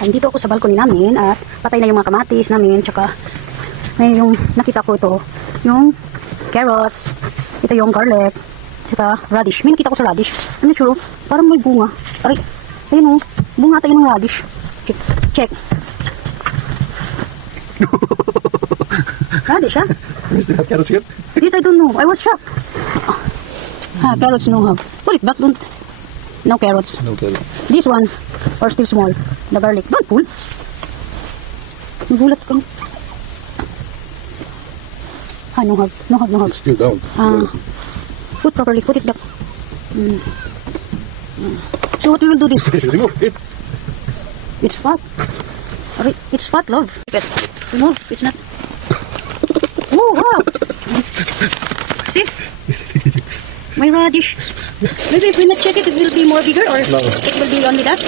Andito ako sa balcony namin at patay na yung mga kamatis namin. Tsaka may yung nakita ko ito, yung carrots. Ito yung garlic. Tsaka radish. May nakita ko sa radish. Ano sure? Parang may bunga. Ay, ayun o. Bunga tayo ng radish. Check. Check. Radish, ha? You still have carrots here? This I don't know. I was shocked. Carrots no have. Pull it back, don't. No carrots. No carrots. This one, or still small. The garlic. Don't pull. Nagulat ka. No have. No have, no have. It's still down. Put properly. Put it back. So what we will do this? Remove it. It's fat. It's fat, love. Remove. It's not. Oh, wow. See? My radish. Maybe if we not check it, it will be more bigger or No. it will be only that.